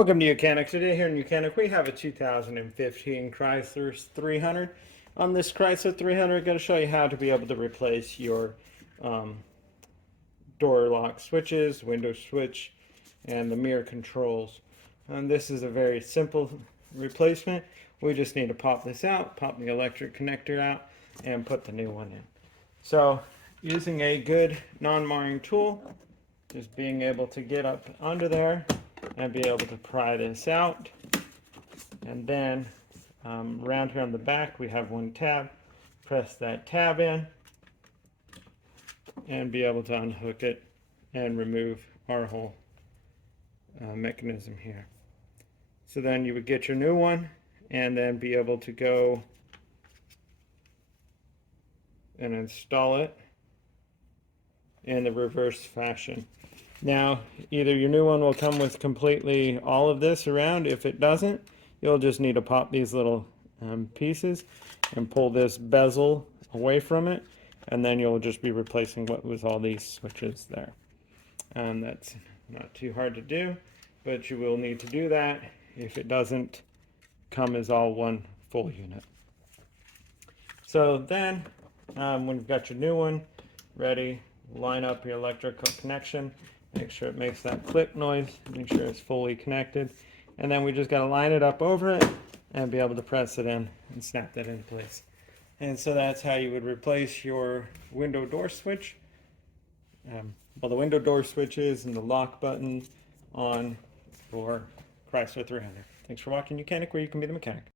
Welcome to Mechanic. Today here in Mechanic we have a 2015 Chrysler 300. On this Chrysler 300 I'm going to show you how to be able to replace your door lock switches, window switch, and the mirror controls. And this is a very simple replacement. We just need to pop this out, pop the electric connector out, and put the new one in. So using a good non-marring tool, just being able to get up under there and be able to pry this out. And then around here on the back we have one tab. Press that tab in and be able to unhook it and remove our whole mechanism here. So then you would get your new one and then be able to go and install it in the reverse fashion. Now, either your new one will come with completely all of this around. If it doesn't, you'll just need to pop these little pieces and pull this bezel away from it, and then you'll just be replacing what was all these switches there. That's not too hard to do, but you will need to do that if it doesn't come as all one full unit. So then, when you've got your new one ready, line up your electrical connection. Make sure it makes that click noise, make sure it's fully connected, and then we just got to line it up over it and be able to press it in and snap that in place. And so that's how you would replace your window door switch. Well, the window door switches and the lock button on your Chrysler 300. Thanks for watching Mechanic, where you can be the mechanic.